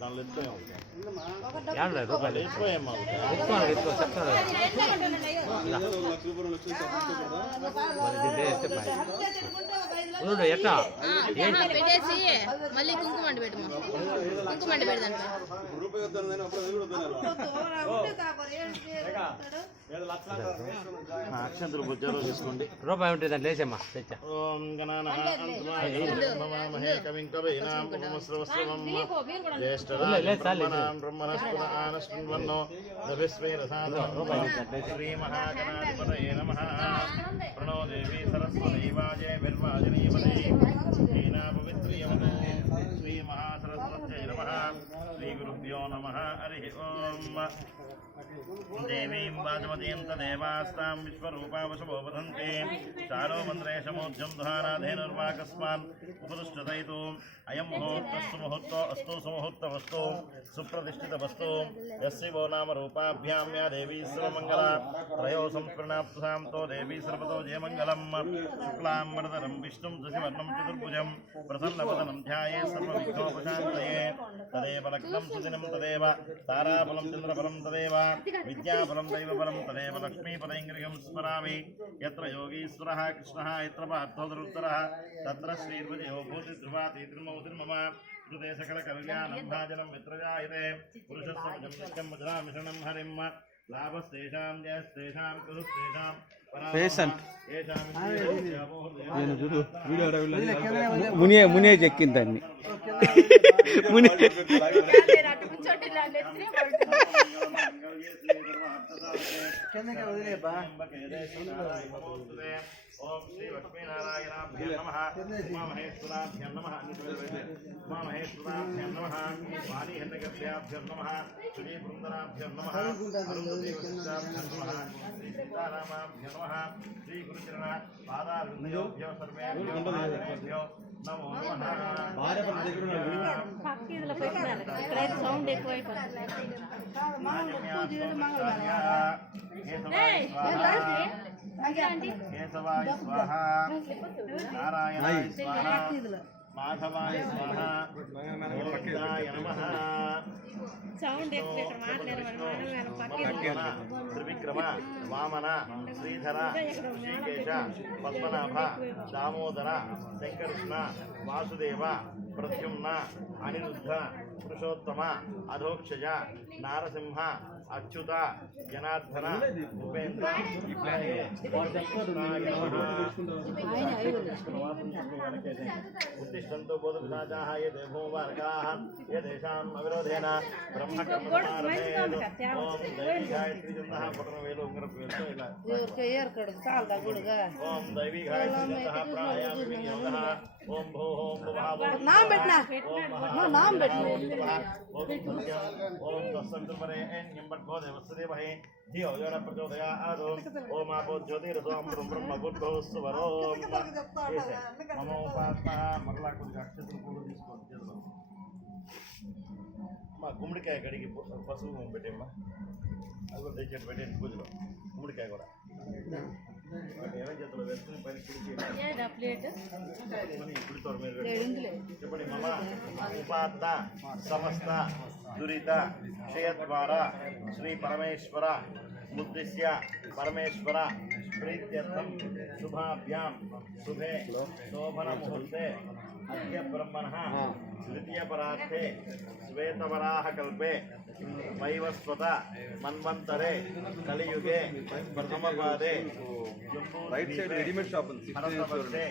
దానిలో ఎట్లా పెట్టేసి మళ్ళీ కుంకుమ అండి పెట్టు కుంకుమ అండి పెడదాం అక్షంతలు బుజ్జాలో తీసుకోండి రూపాయి ఉంటుంది దాంట్లో వేసేమ్మా తెచ్చా ఓం గణానాహే కవిం కవీనాం ఉపమస్రవస్రవం జ్యేష్ఠరాజం బ్రహ్మణస్పద ఆనశృణ్వన్నో దభిస్వై రసాదనం శ్రీ మహాగణాధిపతయే నమః ప్రణో దేవి సరస్వతీ వాజే విర్వాజనీమతే హీనా పవిత్రియమతే శ్రీ మహాసరస్వత్యై నమః శ్రీ గురుభ్యో నమః హరి ఓం देवीं वाजमतीं तदेवास्तां विश्वरूपावशवो वदन्ति चारो मन्त्रेशमोद्यं ध्वानाधेनुर्वाकस्मान् उपदुष्टतैतु अयं मुहूर्तस्तु मुहूर्तो अस्तु सुमुहूर्तमस्तु सुप्रतिष्ठितमस्तु यस्यवो नाम रूपाभ्यां या देवी सर्वमङ्गला त्रयो संस्मरणाप्तुसां तो देवी सर्वतो जयमङ्गलं शुक्लां वरदरं विष्णुं शशिवर्णं चतुर्भुजं प्रसन्नवदनं ध्याये सर्वविघ्नोपशान्तये तदेव लग्नं सुदिनं तदेव ताराबलं चन्द्रबलं तदेव विद्याबलं दैवबलं तदेव लक्ष्मीपदैङ्गृहं स्मरामि यत्र योगीश्वरः कृष्णः यत्र पार्थोदरुत्तरः तत्र श्रीर्वजयो भूतिध्रुवातीर्मौतिर्मम कृते सकलकल्याणं भाजनं वित्रजायते पुरुषस्य नित्यं वज्रामिषणं हरिं लाभस्तेषां जयस्तेषां कुरुस्तेषां మునియే చెక్కిందాన్ని ओम श्री लक्ष्मीनारायणाभ्य नमः उमामहेश्वराभ्य नमः उमामहेश्वराभ्य नमः वाणीहन्नगभ्याभ्य नमः श्री बृंदनाभ्य नमः अरुन्धदेवताभ्य नमः श्री सीतारामाभ्य नमः श्री गुरुचरण पादारविन्दयोभ्यो सर्वेभ्यो नमो नमः సౌండ్ ఎక్కువైపోతుంది केशवाय स्वाहा नारायणाय स्वाहा माधवाय स्वाहा गोविन्दाय नमः त्रिविक्रम वामन श्रीधर श्रीकेश पद्मनाभ दामोदर शंकरकृष्ण वासुदेव प्रद्युम्न अनिरुद्ध पुरुषोत्तम अधोक्षज नारसिंह अच्युत जनार्दन उपेन्द्र उत्तिष्ठन्तु बोधविराजाः ये देवो वर्गाः ये तेषाम् अविरोधेन ब्रह्मकर्मणारभेन ओम दैवी गायत्री जन्तः पठनवेलो उंगरवेलो ಇಲ್ಲ ದೇವರಿಗೆ ಏರ್ ಕಡದ ಸಾಲದ ಗುಡುಗ ओम दैवी गायत्री जन्तः प्राणायाम विनियोगः ओम भो ओम भुवः नाम बैठना नाम बैठना ओम तस्सवितुर्वरे एन्यम्बर्गो देवस्यदेवहे धियो यो न प्रचोदयात् ओम आपो ज्योतिरसोम ब्रह्म भूर्भुवः स्वरो मम उपासना मगला को अक्षतुल पूर्ण తీసుకోండి చేద్దాం మా గుమ్మడికాయ కడిగి పసుపు పెట్టేమ్మా అది కూడా తెచ్చి పెట్టండి పూజలో గుమ్మడికాయ కూడా ఏమేం చేతులు వేసుకుని పైన చెప్పండి మమ ఉపాత్త సమస్త దురిత క్షయద్వార శ్రీ పరమేశ్వర ముద్దిశ్య పరమేశ్వర ప్రీత్యర్థం శుభాభ్యాం శుభే శోభన ముహూర్తే अद्य ब्रह्मणः तृतीय परार्थे श्वेतवराह कल्पे वैवस्वत मन्वन्तरे कलियुगे प्रथम पादे రైట్ సైడ్ రెడీమేడ్ షాప్ ఉంది भरतवर्षे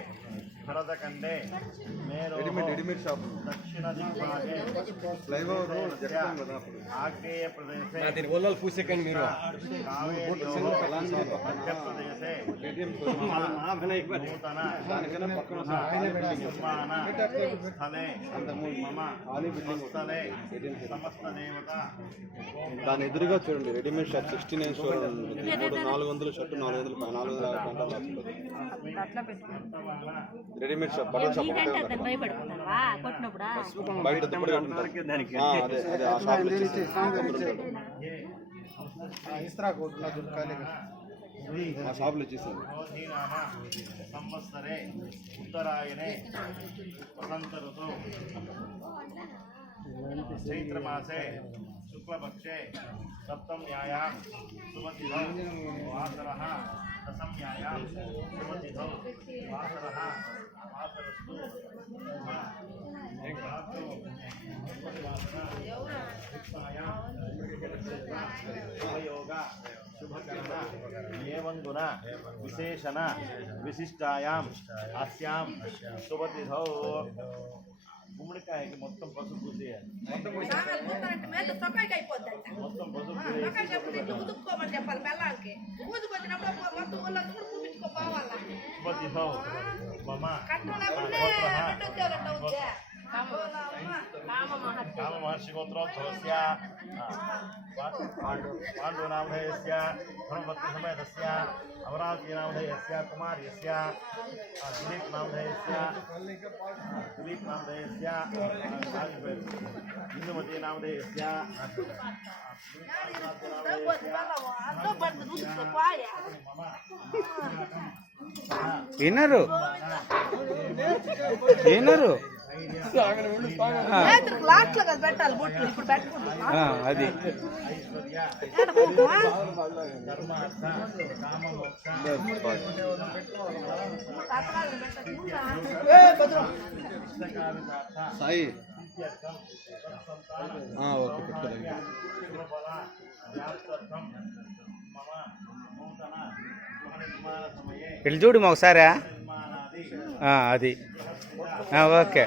भरतखण्डे రెడీమేడ్ షాప్ दक्षिण दिग्भागे ఫ్లైఓవర్ రోడ్ జగన్ కదా అప్పుడు आग्नेय प्रदेशे దీని వల్ల పూసేకండి మీరు मध्यप्रदेशे नूतन దానికన్నా పక్కన निर्माण स्थले मम स्थले समस्त देवता దాని ఎదురుగా చూడండి readymade shop 69 store 400 shirt 400 readymade shop బట్టల షాప్ బయట దుప్పటి కట్టుకుంటారు అదే అదే ఆ షాప్ ఆ షాప్లో వచ్చేసాను సంవత్సరే ఉత్తరాయణే వసంత ఋతు चैत्रमासे शुक्लपक्षे सप्तम्यायां सुमतिथौ वासरः दशम्यायां सुमतिथौ वासरः वासरस्तु शुभयोग शुभकरण एवं गुण विशेषण विशिष्टायां अस्यां शुभतिथौ గుమ్మడికాయకి మొత్తం పసుపు పూసేయాలి మొత్తం పసుపు ఉతుక్కోమని చెప్పాలి బెల్లానికి ఊదుకొచ్చినప్పుడు మొత్తం ఊళ్ళంతా కూడా పూపించుకోపోవాలా శుభతిథౌ మమ కామ మహర్షి గోత్రోద్భవస్య పాండవనామధేయస్య బ్రహ్మభక్తి సమేతస్య అమరావతి నామధేయస్య కుమార్యస్య దిలీప్ నామధేయస్య ఇందుమతి నామధేయస్య వినరు వినరు లాస్ట్ లో కదా పెట్టాలి బొట్లు ఇప్పుడు పెట్టుకుంటున్నా అది సాయి ఓకే పెట్టుకోలేదు వెళ్ళి చూడు ఒకసారి అది ఓకే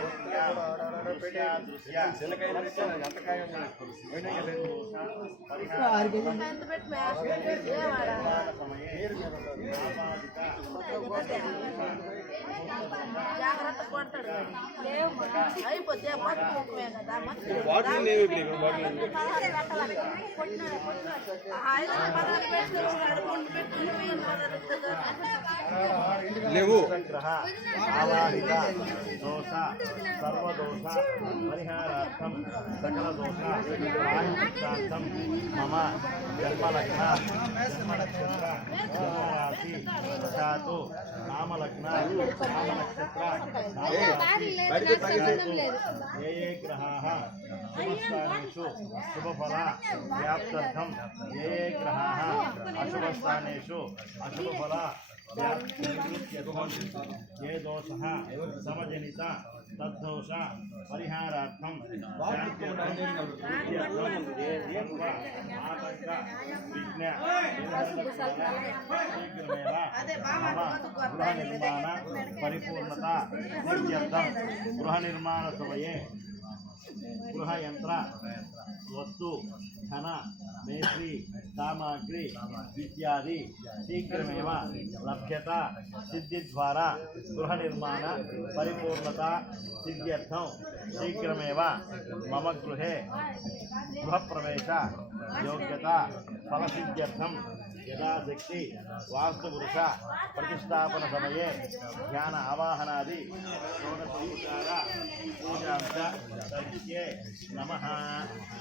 జాగ్రత్త కొడతాడు అయిపోతే ముఖమే కదా లేవు ఆవాహిత దోష సర్వదోష పరిహారార్థం సకల దోష ప్రాయశ్చిత్తార్థం మమ జన్మలగ్న జన్మనక్షత్ర జన్మరాశి ప్రశాతు నామలగ్న నామనక్షత్ర నామరాశి ఏ గ్రహాः శుభస్థానేషు శుభఫల వ్యాప్త్యర్థం ఏ గ్రహాः అశుభస్థానేషు అశుభఫల ये दोषः समजनित तद्धोष परिहारार्थं आतंक विघ्न गृह निर्माण परिपूर्णता गृह निर्माण समये गृहयंत्र वस्तु धन मेत्री सामग्री इत्यादि शीघ्रमेव लभ्यता सिद्धि द्वारा गृह निर्माण परिपूर्णता सिद्ध्यर्थं शीघ्रमेव मम गृहे गृह प्रवेश योग्यता फलसिद्ध्यर्थं यथाशक्ति वास्तुपुरुष प्रतिष्ठापन समये ध्यान आवाहनादि षोडशोपचार पूजा तर्ह्ये नमः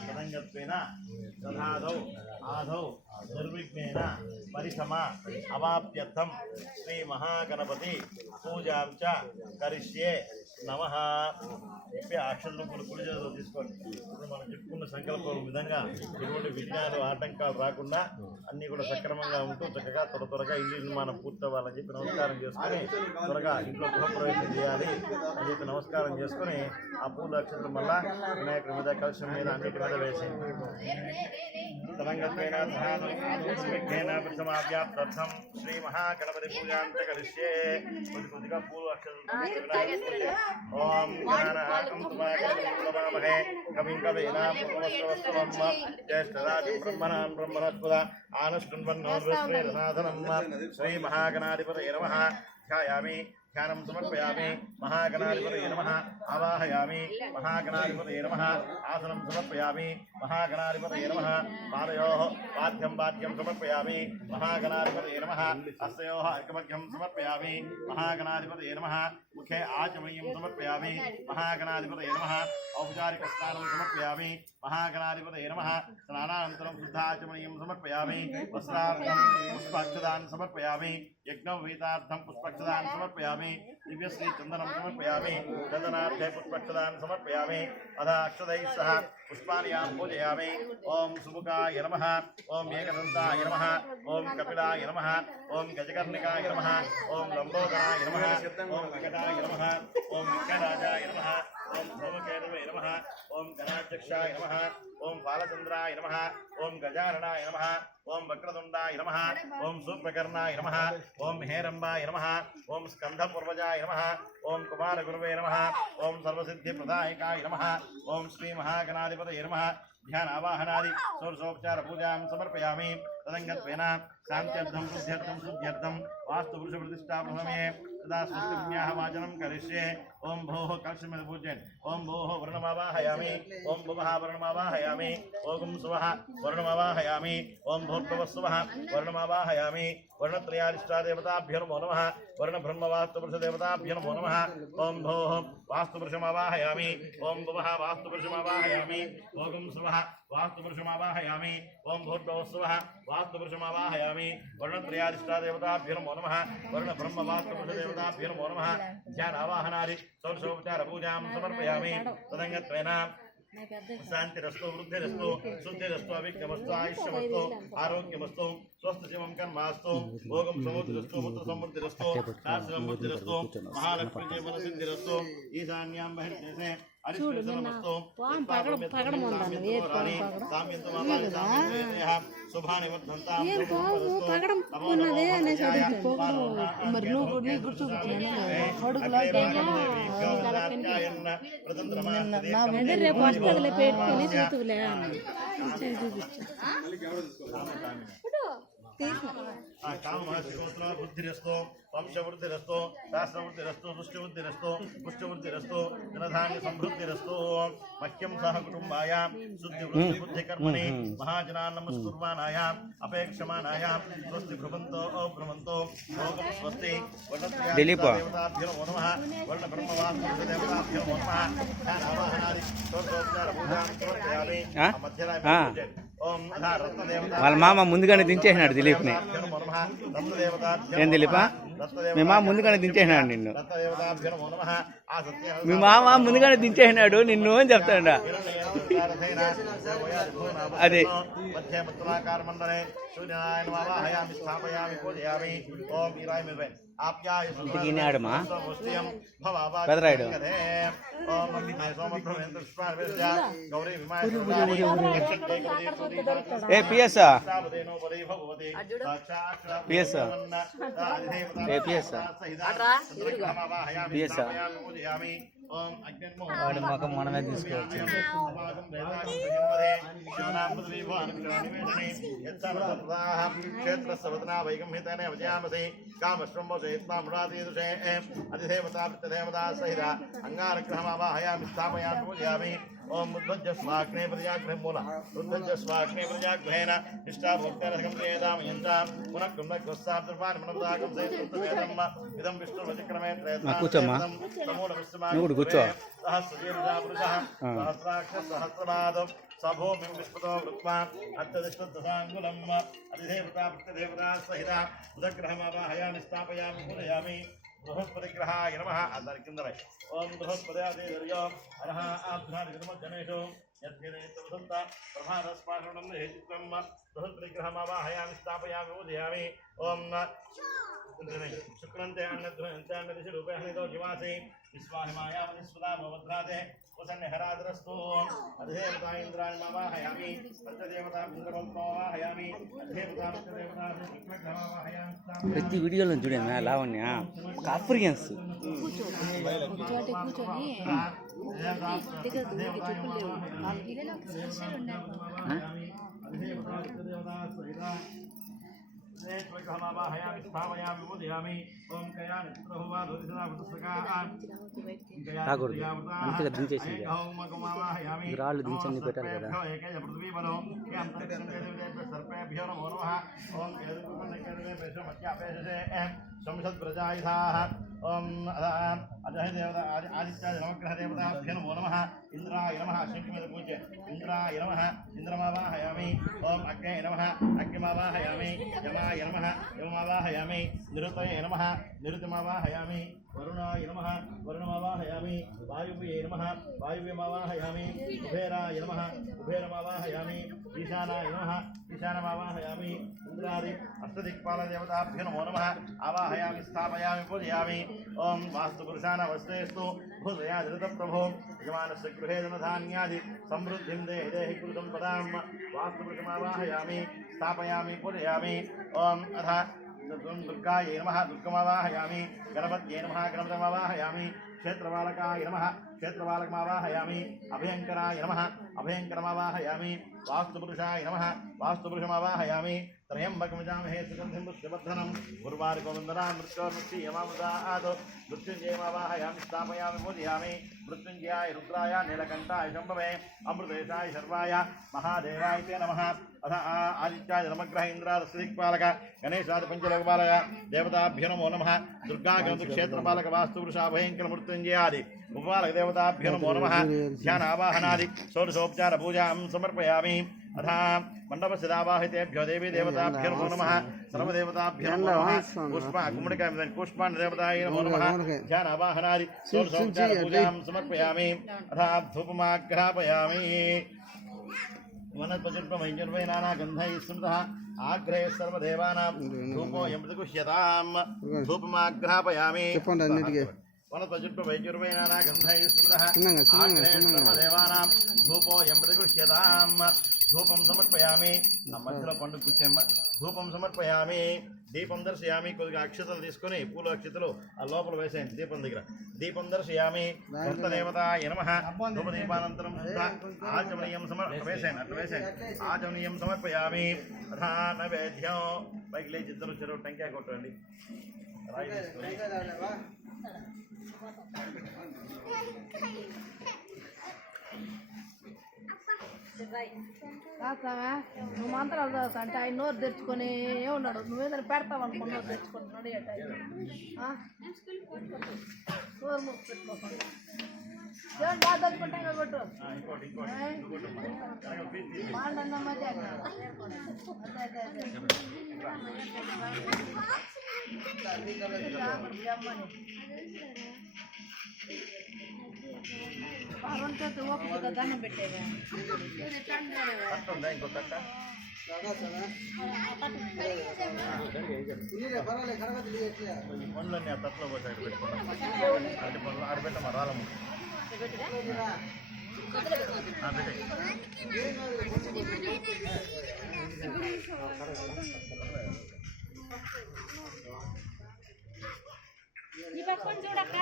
तदंगत्वेन तथादौ आदौ निर्विघ्नेन परिसमा अवाप्त्यर्थं श्री महागणपति पूजां च करिष्ये नमः చెప్పి అక్షరాలు పూజ తీసుకోండి. ఇప్పుడు మనం చెప్పుకున్న సంకల్పం విధంగా ఎటువంటి విఘ్నాలు ఆటంకాలు రాకుండా అన్నీ కూడా సక్రమంగా ఉంటూ చక్కగా త్వరగా ఇల్లు నిర్మాణం పూర్తవ్వాలని చెప్పి నమస్కారం చేసుకొని త్వరగా ఇంట్లో గృహప్రవేశం చేయాలి అని చెప్పి నమస్కారం చేసుకొని ఆ పూల అక్షరాలు మళ్ళా వినాయకుడి మీద కలశం మీద అన్నిటి మీద వేసేయండి. ప్రథమావ్యాప్తం శ్రీ మహాగణపతి పూజాంత కలిష్యే కొద్దిగా పూల అక్షరాలు ఓం कविं कवीनां ज्येष्ठराजं ब्रह्मणां ब्रह्मणस्पद आनश्कुन्वन्नोर्वस्वेदसाधनं श्री महागणाधिपतये नमः ध्यायामि ध्यानं समर्पयामि महागणाधिपतये नमः आवाहयामि महागणाधिपतये नमः आसनं समर्पयामि महागणाधिपतये नमः पादयोः पाद्यं समर्पयामि महागणाधिपतये नमः हस्तयोः अर्घ्यं समर्पयामि महागणाधिपतये नमः मुखे आचमनीयं समर्पयामि महागणाधिपतये नमः औपचारिकस्नानं समर्पयामि महागणाधिपतये नमः स्नानानन्तरं शुद्धाचमनीयं समर्पयामि वस्त्रार्थं पुष्पाक्षदानं समर्पयामि यज्ञोपवीतार्थं पुष्पाक्षदानं समर्पयामि समर्पयामि दिव्यश्री चंदनं समर्पयामि चंदनार्थे पुष्पक्षदान समर्पयामि अधा अक्षदैः सह पुष्पाणि पूजयामि ओम सुमुखाय नमः ओम एकदन्ताय नमः ओम कपिलाय नमः ओम गजकर्णिकाय नमः ओम लंबोदराय नमः ओम विकटाय नमः ओम विकटराजाय नमः ओम धूमकेतवे नमः ओम गणाध्यक्षाय नमः ओम बालचंद्राय नमः ओम गजाननाय नमः ओम वक्रतुंडाय नमः ओम सूर्पकर्णाय नमः ओम हेरंबाय नमः ओम स्कंधपूर्वजाय नमः ओम कुमारगुरुवे नमः ओम सर्वसिद्धिप्रदायकाय नमः ओम श्री महागणाधिपतये नमः ध्यान आवाहनादि षोडशोपचार पूजां समर्पयामि तदंगत्वेन शान्त्यर्थं शुद्ध्यर्थं वास्तुपुरुषप्रतिष्ठाप्रथमे तदा स्वस्तिपुण्याः वाचनं करिष्ये ओम भोः कलशमेव पूज्यन् ओम भोः वर्णमावाहयामि ओम भुवः वर्णमावाहयामि ओम सुवः वर्णमावाहयामि ओम भूर्भुवस्सुवः वर्णमावाहयामि वर्णत्रयाधिष्ठादेवताभ्यो नमो नमः वर्णब्रह्मवास्तुपुरुषदेवताभ्यो नमो नमः ओम भोः वास्तुपुरुषमावाहयामि ओम भुवः वास्तुपुरुषमावाहयामि ओम सुवः वास्तुपुरुषमावाहयामि ओम भूर्भुवस्सुवः वास्तुपुरुषमावाहयामि वर्णत्रयाधिष्ठादेवताभ्यो नमो नमः वर्णब्रह्मवास्तुपुरुषदेवताभ्यो नमो नमः ध्यान आवाहनादि षोडशोपचार पूजां समर्पयामि तदंगत्वेन शांतिरस्तु वृद्धिरस्तु शुद्धिरस्तु अविघ्नमस्तु आयुष्यमस्तु आरोग्यमस्तु स्वस्थ शिवं कर्मास्तु भोगं समुद्रस्तु पुत्र समृद्धिरस्तु शास्त्रसमुद्धिरस्तु महालक्ष्मी जीवन सिद्धिरस्तु ईशान्यां बहिर्देशे अरिष्टमस्तु శుభాని వర్ధంతాం మరి నువ్వు నీ గుర్తు రేపు వస్తుందిలే పెట్టుకుని చూతులే బుద్ధిరస్తు వంశవృద్ధిరస్తు శాస్త్రవృద్ధిరస్తు దృష్టివృద్ధిరస్తు పుష్టివృద్ధిరస్తు ధనధాన్య సమృద్ధిరస్తు మహ్యం సహ కుటుంబాయ శుద్ధి వృద్ధి బుద్ధి కర్మణి మహాజనాన్ నమస్కుర్వాణాయ అపేక్షమాణాయ స్వస్తి భ్రువంతో భ్రువంతో భోగం స్వస్తి వర్ణదేవతాభ్యో నమో నమః వర్ణ బ్రహ్మవాస్తు నమో నమః ఆవాహనాది స్తోత్రోపచార పూజాం సమర్పయామి మధ్యరాయ ఓం అధా రత్నదేవత వాళ్ళ మామ ముందుగానే దించేసినాడు దిలీప్ని ఏం దిలీపా మీ మామ ముందుగానే దించేసినాడు నిన్ను మీ మామ ముందుగానే దించేసినాడు నిన్ను అని చెప్తాడా అదే ఆడమా పెదరాయుడు ఏ పిఎస్ పిఎస్ ఏ పిఎస్ పిఎస్ వాడి ముఖం మనమే తీసుకోవచ్చు అంగారగ్రహమావాహయామి స్థాపయామి పూజయామి ओम बुद्धज्ज स्वाग्ने प्रजाग्रह मूला बुद्धज्ज स्वाग्ने प्रजाग्रहेन निष्ठा भक्तेरसकं वेदामयन्ता पुनः कुम्भकस्साब्दर्वान् मनोदागं सेतुत्तवेदम् इदं विष्णुवचक्रमे त्रयम् समूल विश्वमान् కూర్చో सहस्रजीवजा पुरुषः सहस्राक्ष सहस्रपादं सभूमिं विश्वतो वृत्वा अत्यदिष्टदशाङ्गुलम् अधिदेवता प्रत्यदेवता सहिता उदग्रहमावाहयामि स्थापयामि पूजयामि बृहस्पतिग्रहाय नमः अंदर किंदर ओम बृहस्पतिर्यो अरह आध्यात्मिकमज्जनेषु यद्यनेतवसन्त प्रभातस्पाशनं हेतुत्वं बृहस्पतिग्रहमावाहयामि स्थापयामि पूजयामि ओम शुक्रन्ते अन्नद्वयन्ते रूपे हनितो जिवासि विश्वाहिमाया वनिस्वदा भवद्राते वसन्नहरादरस्तु अधेवता इन्द्राणमावाहयामि प्रत्यदेवता कुन्दरमावाहयामि अधेवता प्रत्यदेवता विक्रमावाहयामि ప్రతి వీడియోలో చూడేనా లావణ్య ఆఫ్రియన్స్ తాగూడదు అంతగా దించేసింది రాళ్ళు దించండి పెట్టాలి కదా संसद प्रजायुधाः ओम अजय देवता आदित्याय नवग्रह देवताभ्यो नमो नमः इंद्राय नमः शंखमेव पूज्य इंद्राय नमः इंद्रमावाहयामि ओम अग्ने नमः अग्निमावाहयामि यमाय नमः यममावाहयामि निरुतये नमः निरुतमावाहयामि वरुणाय नमः वरुणमावाहयामि वायुवे नमः वायुव्यमावाहयामि कुबेराय नमः कुबेरमावाहयामि ईशानाय नमः ईशानमावाहयामि इंद्रादि अष्टदिक्पालदेवताभ्यो नमो नमः आवाहयामि स्थापयामि पूजयामि ओं वास्तुपुरुषाणावस्तेस्तु भूतया धृतप्रभो यजमानस्य गृहे धनधान्यादि समृद्धिं देहि देहि कृतं पदां वास्तुपुरुषमावाहयामि स्थापयामि पूजयामि ओं अथ दुर्गायै नमः दुर्गमावाहयामि गणपत्यै नमः गणपतिमावाहयामि क्षेत्रपालकाय नमः क्षेत्रपालकमावाहयामि अभयंकराय नमः अभयंकरमावाहयामि वास्तुपुरुषाय नमः वास्तुपुरुषमावाहयामि त्र्यंबकमजामहे सुगन्धिं पुष्पवर्धनं गुरुवारगोविन्दनां मृत्योर्मुक्षीयमामुदात् मृत्युञ्जयमावाहयामि स्थापयामि पूजयामि मृत्युञ्जयाय रुद्राय नीलकण्ठाय शम्भवे अमृतेशाय सर्वाय महादेवाय ते नमः अथ आदित्याय नमग्रह इंद्रादिक्पालक गणेशादि पंचलोकपालक देवताभ्यो नमो नमः दुर्गा क्षेत्रपालक वास्तुपुरुषा भयंकर मृत्युंजयादि उपपालक देवताभ्यो नमो नमः ध्यान आवाहनादि षोडशोपचार पूजां समर्पयामि अथ मंडपस्थितावाहितेभ्यो देवी देवताभ्यो नमो नमः सर्वदेवताभ्यो नमो नमः पुष्प कुम्मडिकाय पुष्पान् देवताय नमो नमः ध्यान आवाहनादि षोडशोपचार पूजां समर्पयामि अथ धूपमाग्रापयामि वनस्पतिर्वैजुर्वै नानागन्धैः स्मृतः आग्रहे सर्वदेवानां धूपोऽयं प्रतिगुह्यताम् धूपमाग्रापयामि वनस्पतिर्वैजुर्वै नानागन्धैः स्मृतः आग्रहे सर्वदेवानां धूपोऽयं प्रतिगुह्यताम् धूपं समर्पयामि मధ్యలో పండు కూర్చోమ్మ ధూపం సమర్పయామి దీపం దర్శయామి కొద్దిగా అక్షతలు తీసుకొని పూల అక్షతలు ఆ లోపల వేసేయండి దీపం దగ్గర దీపం దర్శయామి దేవతాయ నమః ధూపదీపానంతరం ఆచమనీయం వేసేయండి అట్లా వేసేయండి ఆచమనీయం సమర్పయామి తథా నైవేద్యం పైకి లేచి ఇద్దరు చెరువు టెంకాయ కొట్టండి రాయి తీసుకొని కాస్తావా నువ్వు మంత్రాలు చదువుతా అంటే ఆయన నోరు తెచ్చుకొని ఉన్నాడు నువ్వేదైనా పెడతావు అనుకో నోరు తెచ్చుకుంటున్నాడు నోరు మూసి పెట్టుకోకుండా దేవుడు బాగా చదువుకుంటాం కొట్టు మాండన్న మధ్య దండం పెట్టేవా ఇంకో తట్ట పండ్లన్నీ ఆ తట్టలో పోసి అటు పెట్టుకున్నాం అరటి పండ్లు ఆడ పెట్టమ్మా రాలమ్మ ఈ పక్కన చూడక్క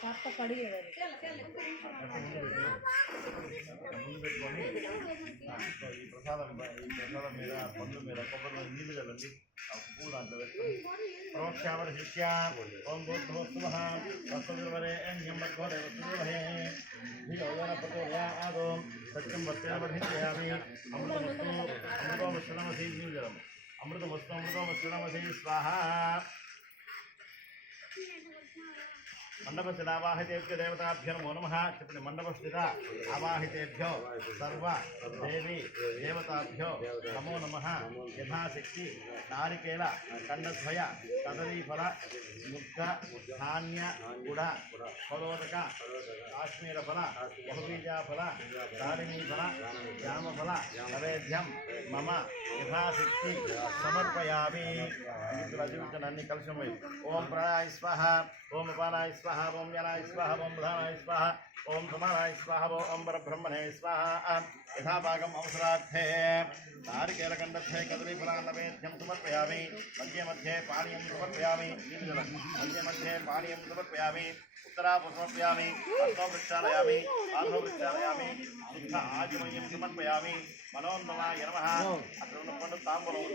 కాస్త కడిగేది ఈ ప్రసాదం మీద పండ్ల మీద కొబ్బరి నీళ్ళు కదండి ఆ పువ్వు దాంట్లో వేసుకొని ప్రోక్షావర శిష్య ఓం భూర్భువస్సువః వస్తుర్వరేణ్యం భగవతే వస్తుర్వహే ధియోజనపతోర్యా సత్యం వస్తేన వర్ధించయామి అమృతమస్తమసి నీళ్ళు జలం అమృతమస్తమసి స్వాహ मंडपस्थित आवाहितेभ्यो देवताभ्यो नमो नमः చెప్పండి मंडपस्थित आवाहितेभ्यो सर्व देवी देवताभ्यो नमो नमः यथाशक्ति नारिकेल खंडद्वय कदलीफल मुद्ग धान्य गुड फलोदक काश्मीर फल बहुबीजा फल दारिणी फल जाम फल नैवेद्यं मम यथाशक्ति समर्पयामि अన్ని कलशम ओम प्राणाय स्वाहा ओम अपानाय स्वाहा ओम ज्ञानाय स्वाहा ओम प्रधानाय स्वाहा ओम समानाय स्वाहा ओम परब्रह्मणे स्वाहा यथा भागम अवसरार्थे नारिकेलखण्डस्थे कदलीफलान्नैवेद्यं समर्पयामि मध्ये मध्ये पानीयं समर्पयामि मध्ये मध्ये पानीयं समर्पयामि उत्तरापु समर्पयामि अर्थो वृक्षालयामि आर्धो वृक्षालयामि सिद्ध आजिमयं समर्पयामि मनोन्नवाय नमः अत्र पंडु ताम्बूलं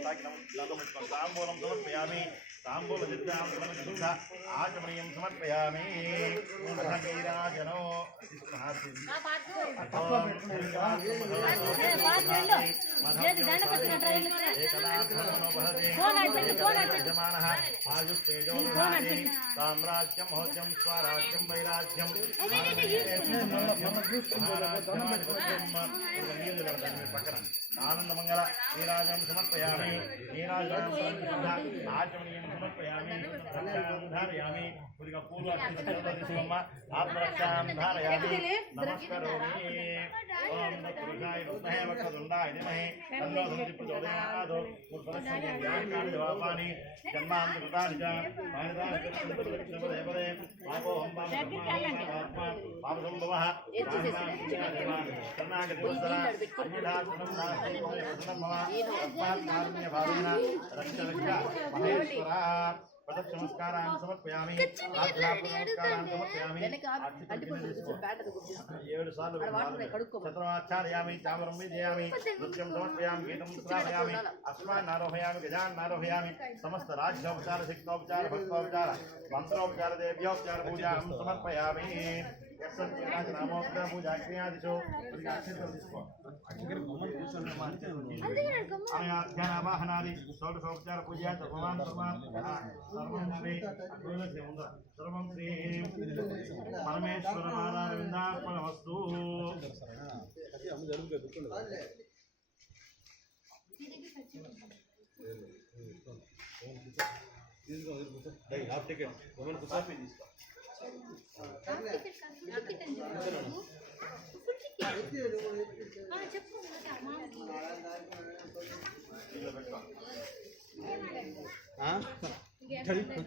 ताम्बूलं समर्पयामि ताम्बूल सिद्ध आचमनीयं समर्पयामि नीराजनो साम्राज्यं महोज्यं स्वराज्यं वैराज्यं पక్కన ఆనందమంగళ నీరాజం సమర్పయామి నీరాజం ఆచమనీయం సమర్పయామి రక్షాం ధారయామి కొద్దిగా పూలు తీసుకోమ్మ ఆత్మరక్షాం ధారయామి నమస్కరోమి ఓం దత్తురుషాయ రుద్ధాయ వక్రతుండాయ ధీమహి తన్నో ధనుః ప్రచోదయాత్ ముద్రస్య వ్యాఖ్యాన జవాపాని జన్మాంతృతాని చ మానదాని కృష్ణపదే పాపోహం పాపసంభవః శరణాగతి వత్సల అన్యథా మహేశ్వర ప్రదక్షిణమస్కారాన్ని సమర్పయామి 7 సార్లు చతురాచార్యామి చామరం విజయామి నృత్యం సమర్పయామి గీతం శ్రావయామి అశ్వాన్ ఆరోహయామి గజాన్ ఆరోహయామి సమస్త రాజ్యోపచార శక్తోపచార భక్తోపచార మంత్రోపచార దేవ్యోపచార పూజాం సమర్పయామి నామోపచార పూజా క్రియాదిశో తీసుకో ధ్యానావాహనాది షోడశోపచార పూజ సర్వం శ్రీ పరమేశ్వర పాదారవిందార్పణమస్తు.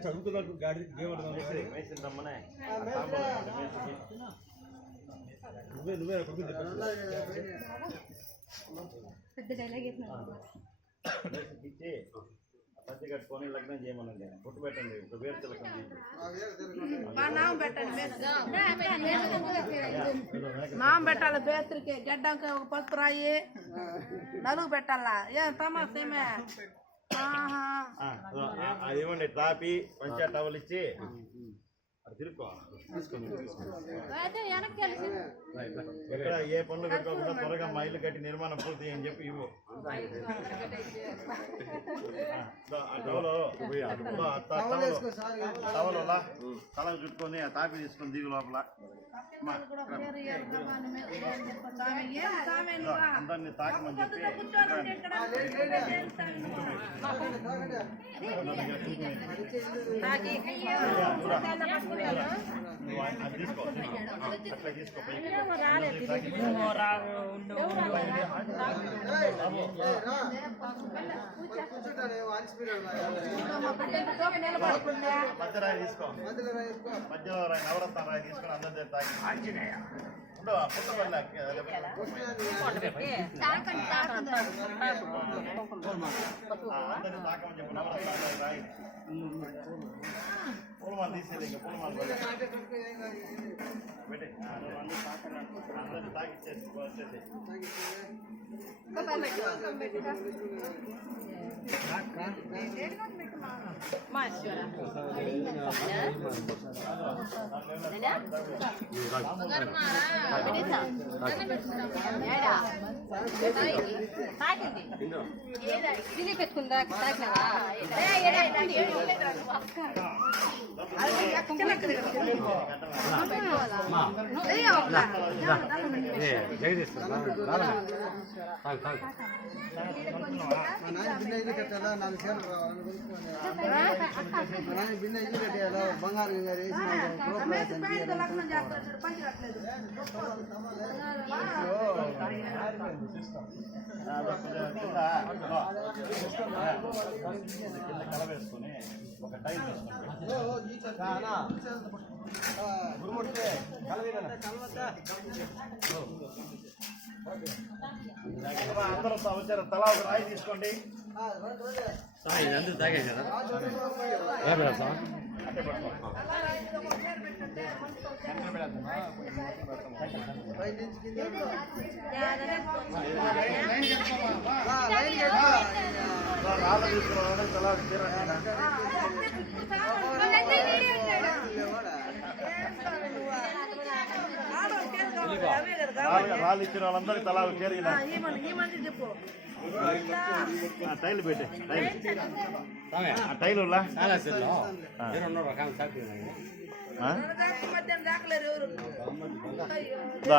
చదువుతున్నట్టు గాడి రమ్మనే నువ్వే ఇచ్చి పచ్చి కట్టుకొని లగ్నం చేయమనండి బొట్టు పెట్టండి ఇప్పుడు వేరు తిలకండి నాం పెట్టాలి బేత్రికి గడ్డంకి ఒక పసుపు రాయి నలుగు పెట్టాలా ఏ తమాసేమే అదేమండి తాపి పంచా టవల్ ఇచ్చి అది తిరుక్కో ఎక్కడ ఏ పనులు పెట్టుకోకుండా త్వరగా మా ఇల్లు కట్టి నిర్మాణం పూర్తి అని చెప్పి ఇవ్వు టవల్ తలకు చుట్టుకొని ఆ తాపి తీసుకొని దిగు లోపల అందరినీ తాకమని చెప్పి అది తీసుకో అట్లా తీసుకో మధ్యరాయి తీసుకో మధ్యలో రాయి నవరత్న రాయి తీసుకొని అందరి తాకి ఆంజనేయ పుట్టపల్లి అందరినీ తాకమని చెప్పి నవరత్న రాయి పూలమాలు తీసేది ఇంకా పూలమాలు పెట్టి అందరినీ తాకిచ్చేసి వచ్చేసి పెట్టుకుందా బంగారు కలవేసుకొని ఒక టైం గురుమూర్తి అందరూ వచ్చారు తలా ఒక రాయి తీసుకోండి ఇదంతా తాగే కదా అంటే రాళ్ళ తీసుకురావడం తలా రాళ్ళు ఇచ్చిన వాళ్ళందరికీ తలా చేరిగిన టైల్ పెట్టే టైల్ మధ్యాహ్నం దాకలేరు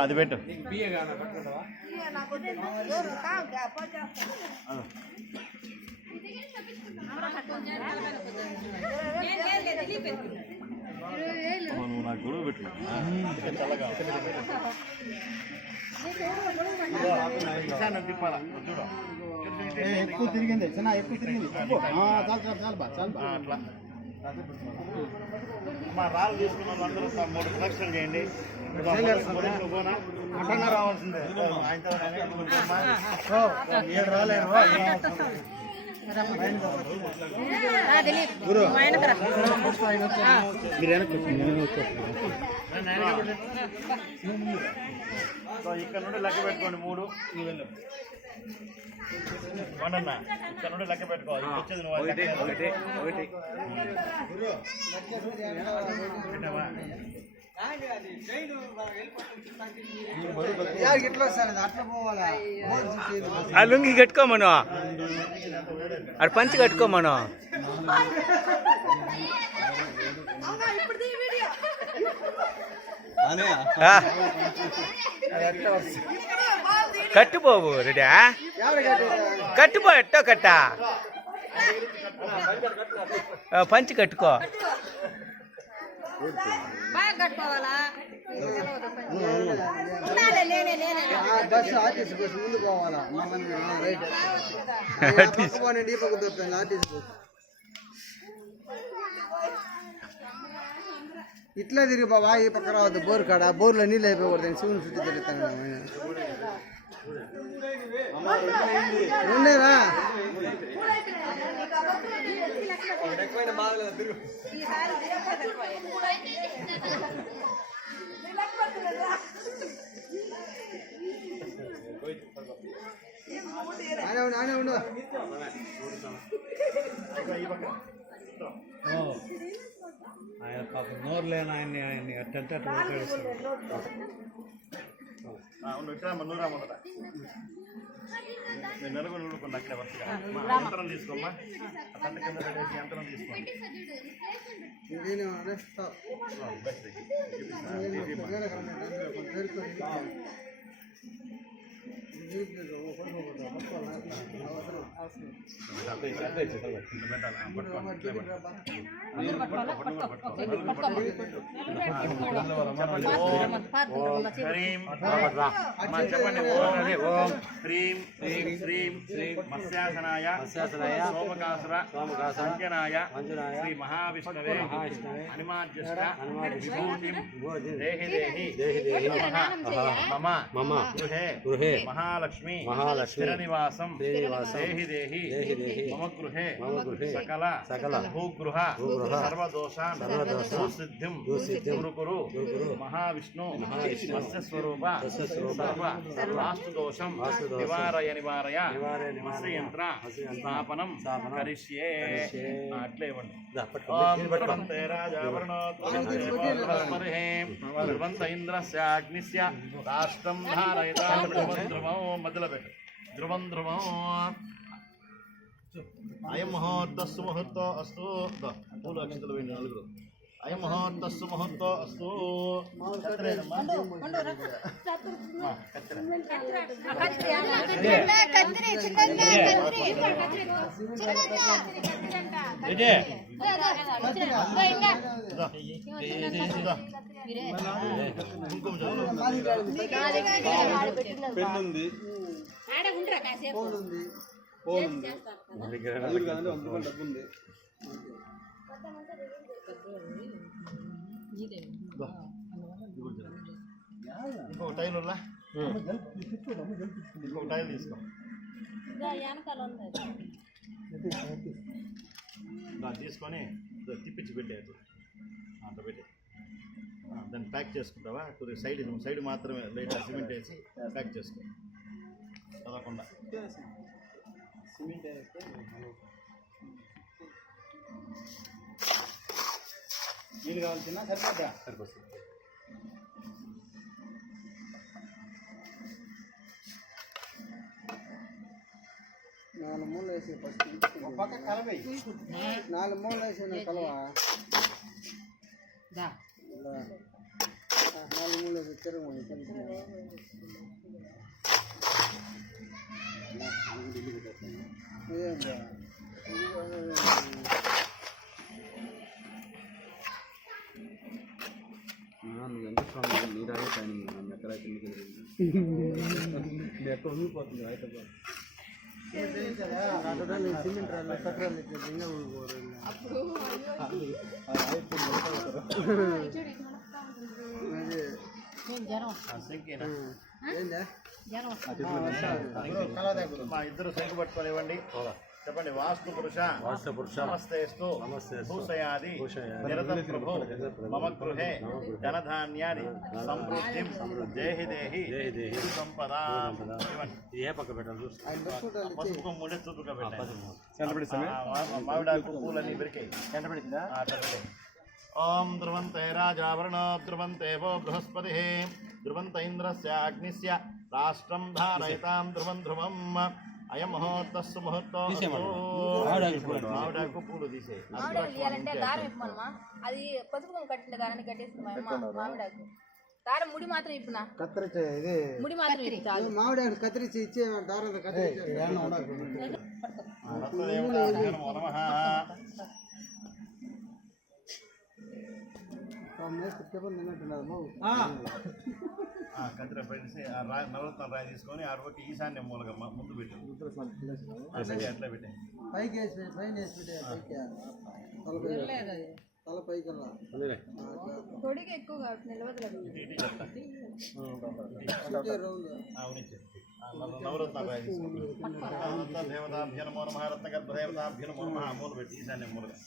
అది పెట్టు నువ్వు నాకు గొడవ పెట్టు చల్లగా తిప్పాలా చూడు ఎక్కువ తిరిగింది చిన్న ఎక్కువ తిరిగింది అట్లా మా రాళ్ళు తీసుకున్న అందరూ 3 కలెక్షన్ చేయండి అట్టంగా రావాల్సిందే ఏడు రాలేరు ఇక్కడ నుండి లెక్క పెట్టుకోండి 3 కొండన్నా ఇక్కడ నుండి లెక్క పెట్టుకో వచ్చేది నువ్వు ఆ లుంగి కట్టుకోమను అటు పంచి కట్టుకోమను కట్టుపోవు రెడీ కట్టుపో ఎట్టో కట్ట పంచి కట్టుకో బాగా కట్టుకోవాలా బస్సు ఆర్టీసీ బస్సు ముందు పోవాలా ఈ పక్క దొరుకుతుంది ఆర్టీసీ బస్సు ఇట్లా తిరిగి బాబా ఈ పక్క రావద్దు బోర్ కాడ బోర్లో నీళ్ళు అయిపోకూడదు శివుని చుట్టూ తిరుగుతాను ఉండేరా ఆనే ఉండు ఆయన పాపం నోరు లేని ఆయన్ని అట్టంటే నలుగురు నూరుకున్నా అక్కడ వరుసగా యంత్రం తీసుకోమ్మా అతని కింద పెట్టేసి యంత్రం తీసుకోండి చెప్పండి ఓం హ్రీం శ్రీం మత్స్యాసనాయ సోమకాసుర సంజనాయ శ్రీ మహావిష్ణవే హనుమాద్యష్ట విభూతిం దేహి దేహి మమ గృహే మహాలక్ష్మి శ్రీనివాసం దేహి దేహి మమ గృహే సకల భూగృహ సర్వదోషాన్ సిద్ధిం కురు మహావిష్ణు మత్స్యస్వరూప వాస్తుదోషం నివారయ మత్స్యయంత్ర స్థాపనం కరిష్యే అట్లే ఇవ్వండి ఇంద్రస్యాగ్నిస్య రాష్ట్రం ధారయత ధ్రువం మధ్యలో పెట్టు ధ్రువం అయం ముహూర్తస్సు ముహూర్త అస్తు పూలు అక్షతలు వేయండి నలుగురు అయం ముహూర్తస్సు ముహూర్త అస్తు పెన్నుంది డబ్బుంది ఇంకొక టైల్ ఉన్నా ఇంకొక టైల్ తీసుకో తీసుకొని తిప్పించి పెట్టే అంత పెట్టి దాన్ని ప్యాక్ చేసుకుంటావా కొద్దిగా సైడ్ మాత్రమే లైట్ సిమెంట్ వేసి ప్యాక్ చేసుకో చదవకుండా సిమెంట్ వేస్తే నీళ్ళు కావాల్సిన సరిపోద్దా నాలుగు మూలు వేసి ఫస్ట్ పక్క కలవే 4 మూలు వేసి కలవా వెంకటస్వామి నీరాగే పైన ఎక్కడైతే ఎక్కడ ఉండిపోతుంది అయితే మా ఇద్దరు శంకు పట్టుకోనివ్వండి. చెప్పండి. వాస్తు పురుష నమస్తేస్తు భూషయాది నిరతం ప్రభో మమ గృహే ధనధాన్యాది సమృద్ధిం దేహి దేహి సంపద. ఏ పక్క పెట్టాలి? పసుపు మూడే చూపుగా పెట్టండి. మామిడాకు పూలన్నీ పెరికాయి. ఓం ధ్రువంతే రాజావరుణో ధ్రువంతే వో బృహస్పతి ధ్రువంత ఇంద్రస్య అగ్నిస్య రాష్ట్రం ధారయతాం ధ్రువం ధ్రువం అయం ముహూర్తస్సు ముహూర్తో. మామిడాకు పూలు తీసే మామిడాకు దారం ఇప్పమమ్మా. అది పసుపు కట్టిన దారాన్ని కట్టేస్తుంది మా అమ్మ. మామిడాకు దారం ముడి మాత్రం ఇప్పునా ముడి మాత్రం చాలు. మామిడాకు కత్తిరించి ఇచ్చే దారం కత్తిర పెట్టేసి నవరత్నాలు రాయి తీసుకొని ఆడబట్టి ఈశాన్య మూలగా ముందు పెట్టాను. అట్లా పెట్టాను. పైకి వేసి పైన వేసి పెట్టే తల పైకల్లా పొడికి ఎక్కువ నిలవదు. నవరత్నాలు రాయి తీసుకొని దేవతాభ్య నమో నమః రత్నగర్భదేవతాభ్య నమో నమః మూలు పెట్టి ఈశాన్య మూలగా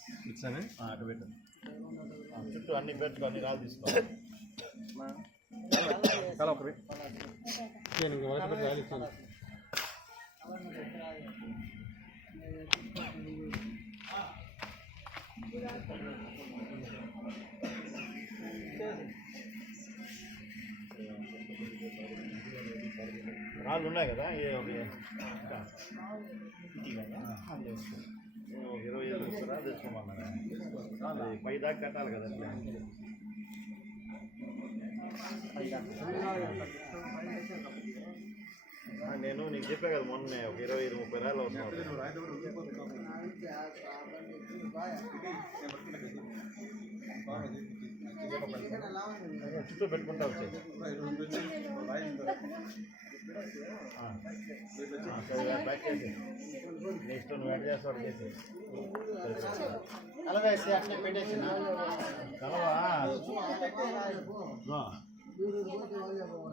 అటు పెట్టాను. చుట్టూ అన్ని పెట్టుకో, అన్ని రాళ్ళు తీసుకో. రాళ్ళు ఉన్నాయి కదా, 25 ఇస్తారా తెచ్చుకోమన్నా. పై దాకా కట్టాలి కదా. నేను నీకు చెప్పా కదా మొన్నే, ఒక 25-30 రాళ్ళు అవుతున్నావు. చుట్టూ పెట్టుకుంటా వచ్చాయి. బ్యాక్ చేసి నెక్స్ట్ నువ్వు యాడ్ చేస్తావు చేసి అలా వేసి అట్లా పెట్టేసి కలవా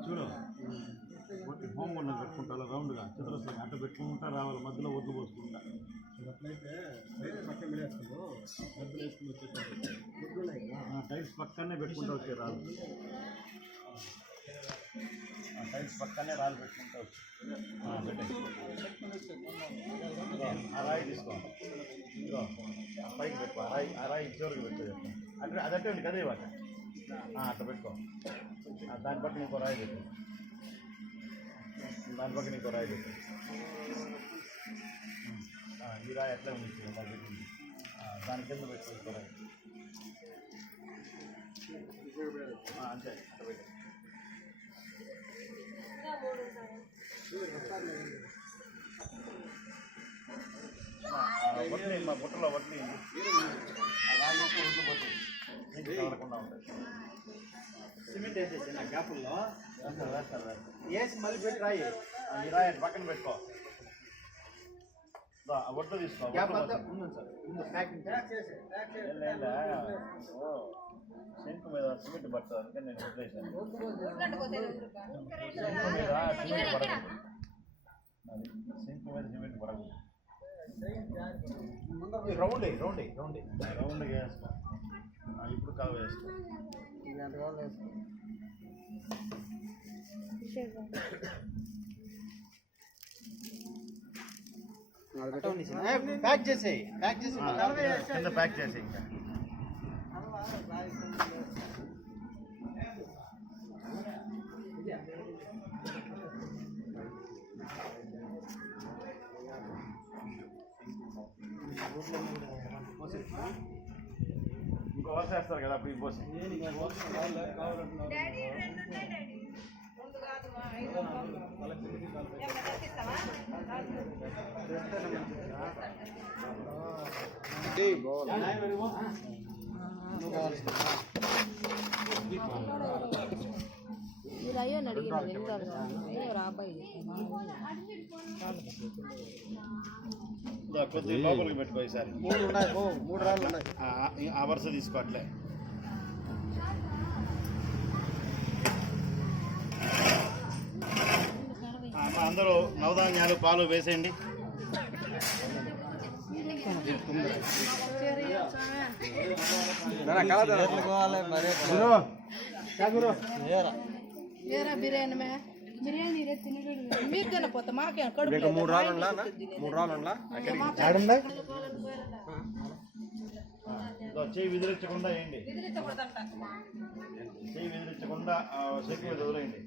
చూడు. హోమ్ ఉన్న పెట్టుకుంటా రౌండ్గా చతురస్రంగా అట్లా పెట్టుకుంటా రావాలి. మధ్యలో ఒడ్లు పోసుకుంటా. టైల్స్ పక్కనే పెట్టుకుంటా వచ్చే రాళ్ళు. టైల్స్ పక్కనే రాళ్ళు పెట్టుకుంటా వచ్చి పెట్టే. ఆ రాయి తీసుకో. ఇదిగో పైకి పెట్టుకో. ఆ రాయి చివరికి పెట్టు. అంటే అదంటే ఉంది కదా ఇవాళ. అట్లా పెట్టుకో. దాని పక్కన ఇంకో రాయి పెట్టు. దాని పక్కన ఇంకో రాయి పెట్టు. ఈ రాయి ఎట్లా ఉంది దాని కింద పెట్టుకో రాయి. అంతే అట్లా పెట్టు. వడ్లు మా బుట్టలో వడ్లు రాయి వడ్లు పోతుంది. నీకు తగలకుండా ఉంటుంది. సిమెంట్ వేసేసి నా గ్యాపుల్లో వేసి మళ్ళీ పెట్టి రాయి. ఈ రాయి పక్కన పెట్టుకో. వడ్లు తీసుకో. శంకు మీద సిమెంట్ పడుతుంది. అందుకని నేను వదిలేసాను. శంకు మీద సిమెంట్ పడకూడదు. రౌండ్గా వేసుకో. ఇప్పుడు కలవ వేసుకో. ప్యాక్ చేసి కింద ప్యాక్ చేసి ఇంకా ఇంకో వలస వేస్తారు కదా అప్పుడు ఇంకోసం. డాడీ రెండు ఉన్నాయి. మీరు అయ్యో అడిగింది వెళ్తాడు రాబాయి కొద్దిగా లోపలికి పెట్టుకో ఈసారి. 3 రాళ్ళు ఉన్నాయి. ఆ వరుస తీసుకో అట్లే. అందరూ నవధాన్యాలు పాలు వేసేయండి. ఏరా బిర్యానీ మీరు తినపోతే మాకేం కడుపు 3 రాళ్ళు చేయి విదిలించకుండా వేయండి. చేయి విదిలించకుండా చెక్కు మీద వదిలేయండి.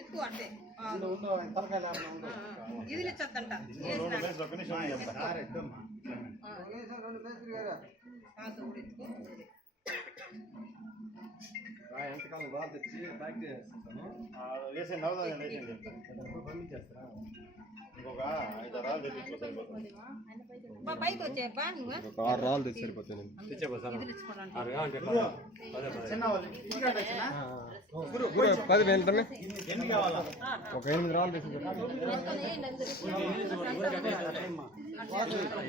ఎక్కువ అంటే ఇది చెత్తంట ఒక్క నిమిషం చెప్తా. వేసే నవధాన్యం వేసేయండి. ఇంకొక 5 రాళ్ళు తెప్పించుకో సరిపోతుంది. పైకి వచ్చేప్పా నువ్వు 6 రాళ్ళు తెచ్చి సరిపోతాయి. గురు 10 వెళ్తామే. ఒక 8 రాళ్ళు తెచ్చి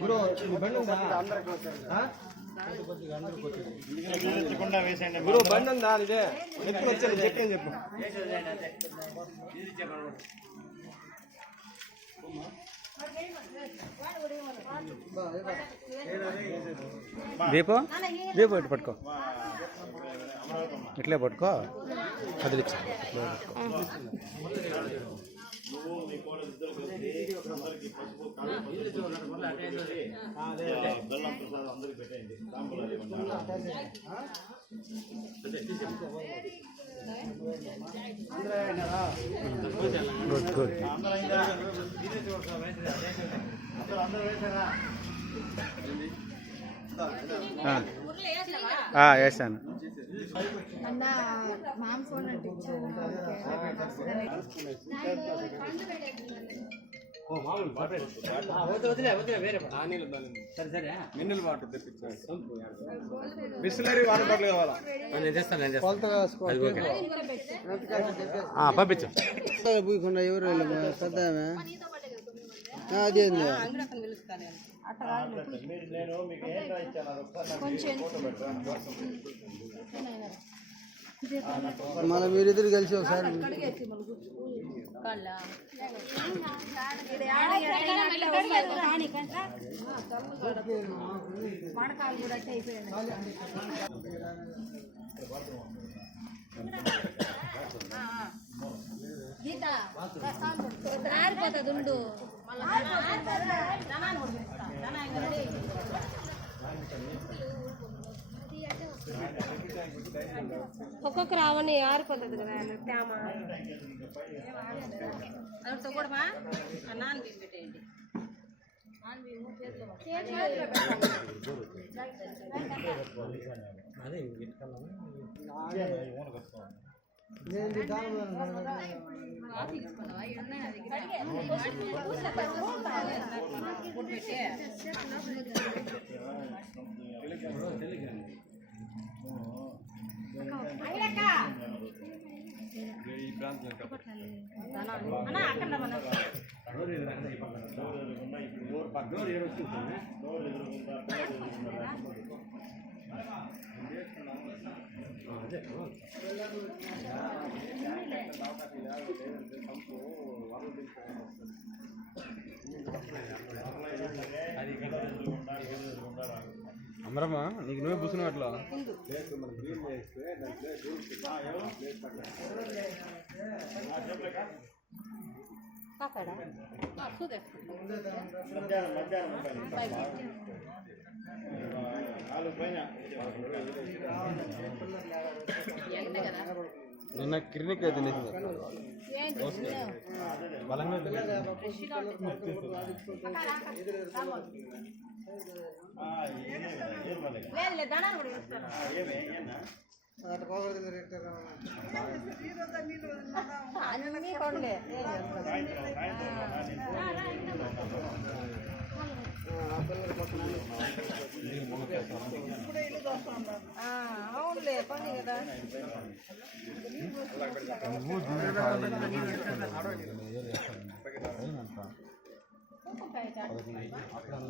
గురు బండి విదిలించకుండా వేసేయండి. గురు బండి ఉందా? ఇదే ఎప్పుడు వచ్చాను చెప్పని చెప్పు. దీపం దీపం ఇటు పట్టుకో, ఇట్లే పట్టుకో, కదిలిచ్చు. నువ్వు మీ కోడలు ఇద్దరు కలిసి అందరికి పసుపు బెల్లం ప్రసాదం అందరికి పెట్టేయండి. తాంబూలాలు ఇవ్వండి. Good good. అందరూ వేసారా? వేసాను. అన్న మాంసం అంటే మినరల్ వాటర్ తెప్పించాను. బిస్లరీ వాటర్ బాటిల్ కావాలా? పంపించు. పూయకుండా ఎవరు పెద్ద అదే నేను మీకు ఏంటో ఇచ్చాను. అది ఫోటో పెడతాను. మళ్ళీ మీరిద్దరు కలిసి ఒకసారి ఆరిపోతుండు. ఒక్కొక్క రావని ఆరిపోతుంది కదా తేమ అదితో కూడా నాన్ బియ్యం పెట్టేయండి. అమరమ్మా నీకు నువ్వే కూర్చున్నావు అట్లా. నిన్న కిరినికాయ తినేసింది బలంగా అన్నీ కొండే అవునులే పని కదా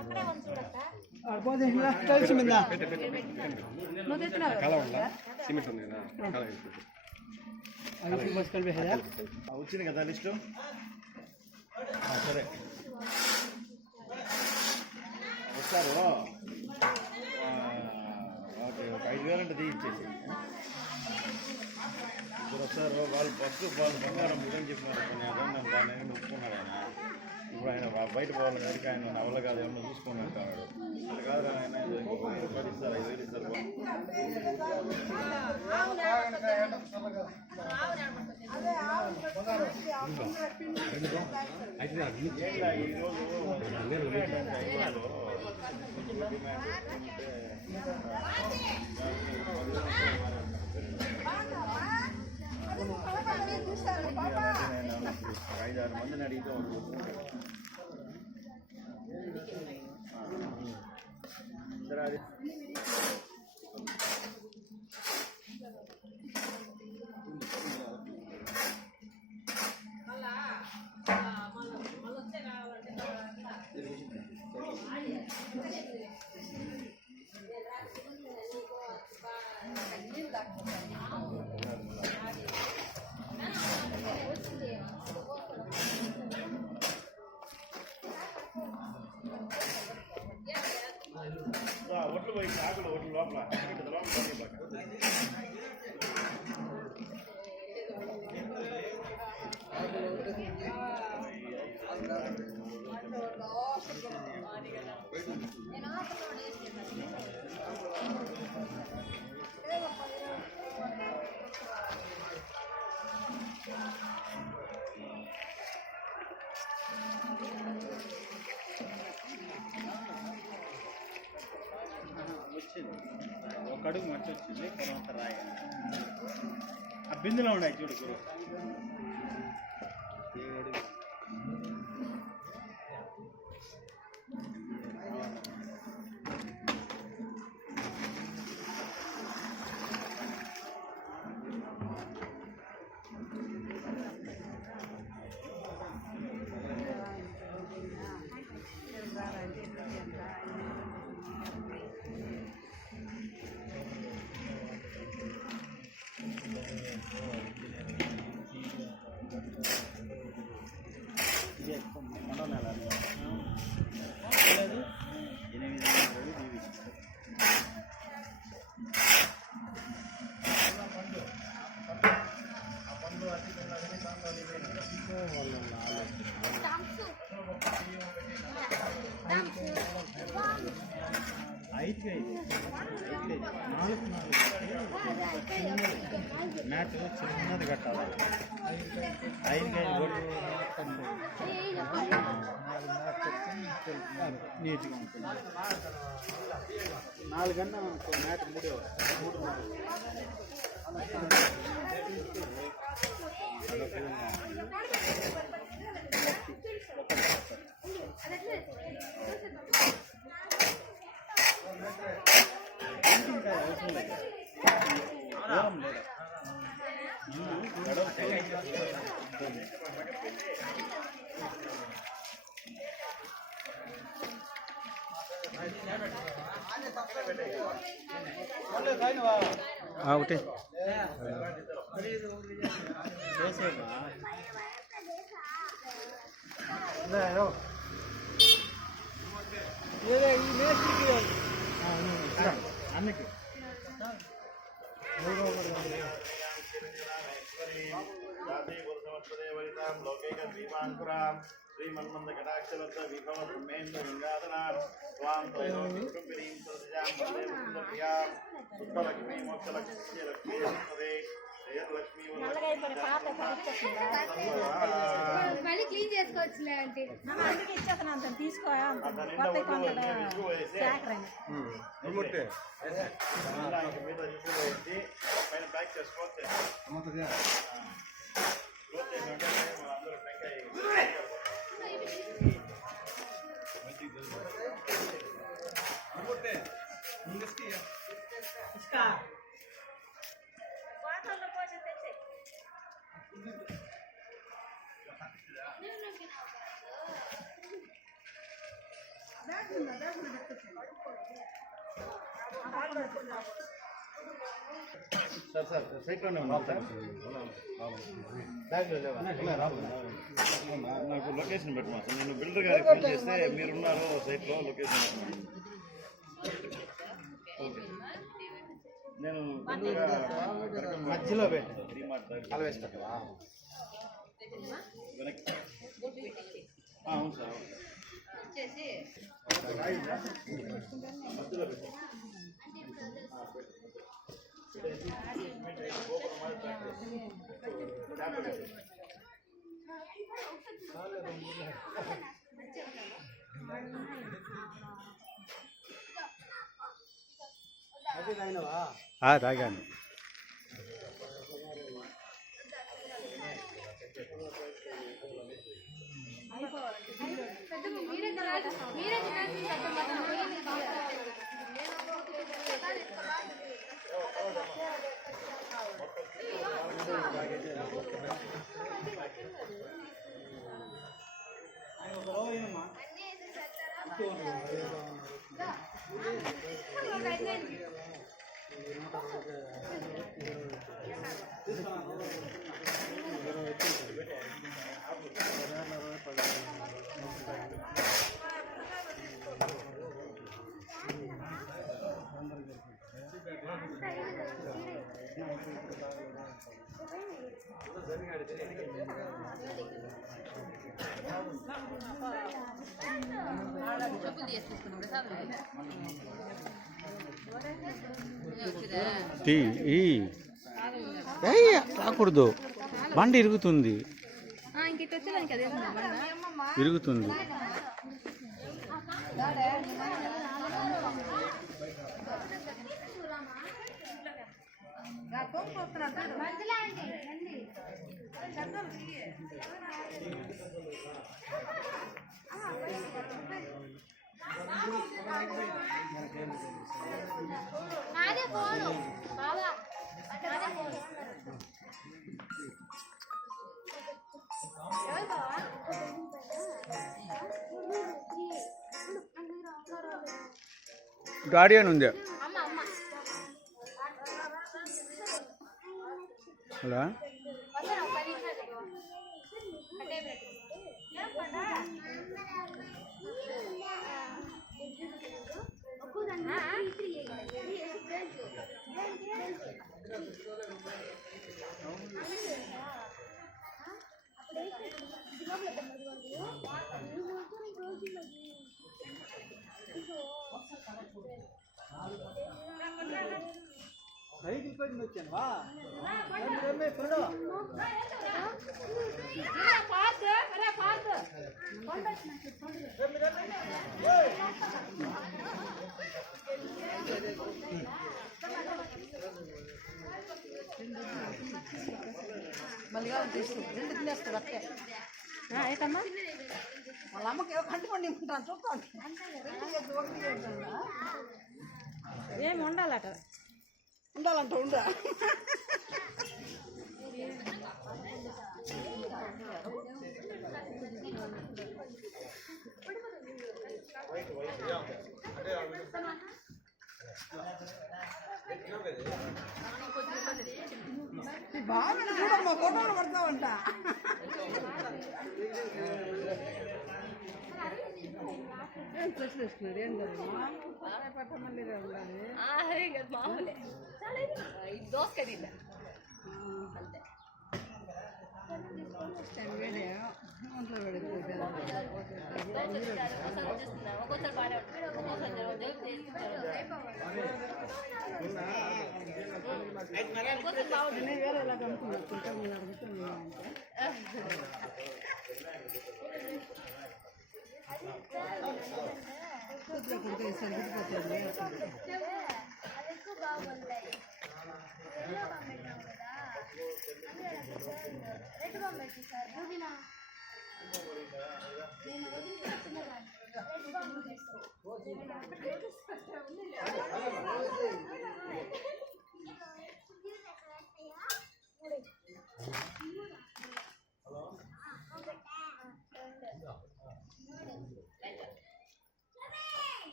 అక్కడే ఉంది చూడక్క నువ్వు తెచ్చినావు వచ్చింది కదా లిస్టు సరే వస్తారు ఓకే ఒక 5,000 అంటే తీయించేసి ఇప్పుడు వస్తారు వాళ్ళు ఫస్ట్ వాళ్ళు బంగారం బుద్ధని చెప్పినారు నేను దాన్ని ఒప్పుకున్నాడు ఆయన ఇప్పుడు ఆయన బయట పోవాలి కనుక ఆయన నవల కాదు ఏమన్నా చూసుకొని అంటాడు అది కాదు ఆయన 10 ఇస్తారు 5,000 ఇస్తారు ఈరోజు 5-6 మందిని అడిగితే సరే అది ఒట్లు పోయి ఆకులు ఒట్లు లోపల వచ్చింది ఒక అడుగు మర్చి వచ్చింది తర్వాత రాయి ఆ బిందులో ఉన్నాయి చూడు గురు మ్యాచ్ చిన్నది కట్టాలి 5 నీట్గా ఉంటుంది 4 గంట మ్యాచ్ 3 ఒకటి అన్నికి శ్రీమన్మందకటాక్షరత విభవ బ్రహ్మేంద్ర లింగాదనాం స్వాం త్రైలోక్యకుటుంబినీం సరసిజాం వందే ముకుందప్రియాం శుద్ధలక్ష్మీ మోక్షలక్ష్మీ లక్ష్మీ సంపదే జయలక్ష్మీ మళ్ళీ క్లీన్ చేసుకోవచ్చులే అంటే అందుకే ఇచ్చేస్తాను అంత తీసుకో కొత్త పైన ప్యాక్ చేసుకోవచ్చు సార్ సైట్లోనే ఉన్నాం సార్ నాకు లొకేషన్ పెట్టమా సార్ నేను బిల్డర్ గారికి ఫోన్ చేస్తే మీరున్నారు సైట్లో లొకేషన్ నేను మధ్యలో పెట్టాను అవును సార్ మధ్యలో పెట్టాను తాగాను మీరే రాకూడదు బండి ఇరుగుతుంది ఇంకిట్ వచ్చేదానికి అదే ఇరుగుతుంది నాదే ఫోను బావా నాదే ఫోను ఎవరు బావా గాడి అని ఉంది అమ్మ అమ్మ అలా వస్తాను ఒక 10 నిమిషాలు అంటే మళ్ళీ రెండు తినేస్తుంది అట్టే ఏటమ్మా వాళ్ళ అమ్మకి కంటుకోండి ఉంటాను చూస్తాను ఏమి ఉండాలట ఉండాలంట ఉండా బాగా చూడమ్మా ఫోటోలు పడతావంట ఏం స్పెషలిస్ట్ ఏం కదమ్మా పెట్టమని ఉండాలి మామూలే దోసకాయ తింటా అంతే వేడే ఒంట్లో పెడితే ఒక్కోసారి బాగా ఒక్కోసారి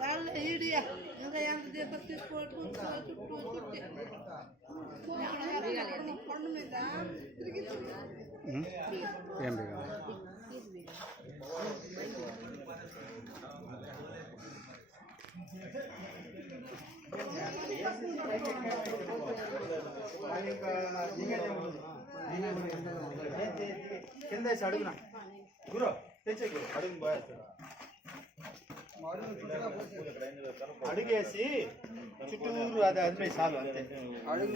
వాళ్ళు ఈడియా ఇంకా ఎంత దీపం తీసుకోవచ్చు చుట్టూ కొండ మీద తిరిగి ఏం బిగాలి కింద వేసి అడుగునా గురు తెచ్చే గురు అడుగు పోయేస్తాడు అడిగేసి చుట్టూరు అది అదిపై చాలు అంతే. అడుగు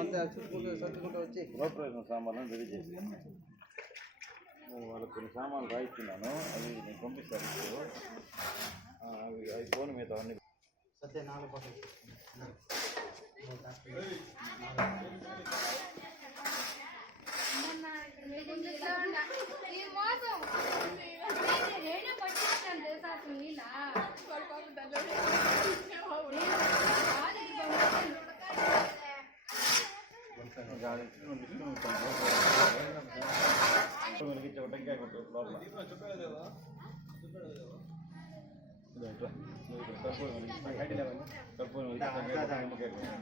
అంతే చుట్టుకుంటూ సర్దుకుంటూ వచ్చి గృహప్రవేశం సామాన్లను రెడీ చేసి వాళ్ళకి కొన్ని సామాన్లు రాయిస్తున్నాను, అవి నేను పంపిస్తాను. అవి ఫోన్ మీద అన్ని సత్య 4 పక్కన టెంకాయ కొట్టు లోపల కర్పూరం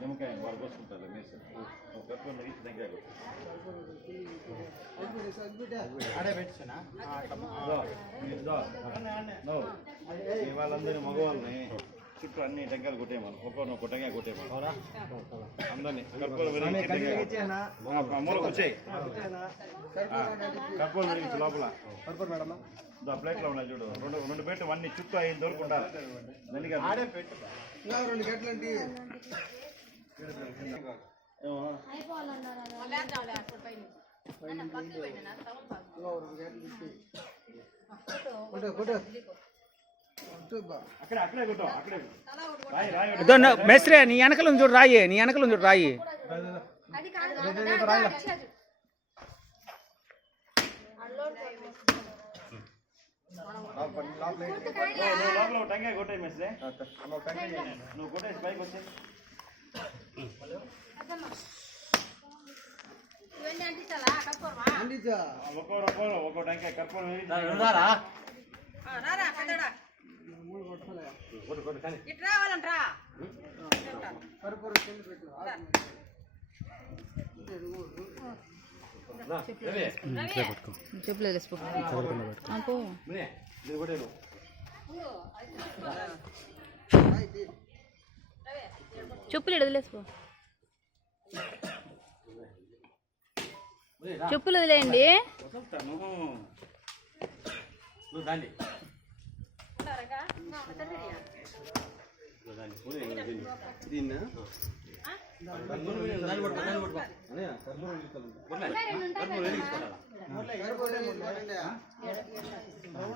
నిమ్మకాయ వాళ్ళు కోసుకుంటారు కర్పూరం తగ్గించి టెంకాయ కొట్టు ఆడే పెట్టినా వాళ్ళందరినీ మగవాళ్ళని చుట్టూ అన్ని టెంకాయలు కొట్టేయమను, ఒక్కొక్క టెంకాయ కొట్టేయమను అందరినీ. కర్పూరం మూలకు వచ్చాయి, కర్పూరం వెలిగించి లోపల ప్లేట్లో ఉన్నాయి చూడు, రెండు పెట్టు అన్ని చుట్టూ అయ్యేంత వరకు ఉంటారు. ఆడే పెట్టు 2 గంటలండి అక్కడే కొట్టాం, అక్కడే మేస్త్రి నీ వెనకలు చూడు రాయి, నీ వెనకలు చూడు రాయి. లోపల టెంకాయ కొట్టాయి మేస్త్రి, నువ్వు కొట్టేసి పైకి వచ్చి ఒక్కో టెంకాయ కర్పూరం ఇట్లా రావాలంటరా చెప్పులేదు చెప్పులు వదిలేసుకో, చెప్పులు వదిలేయండి.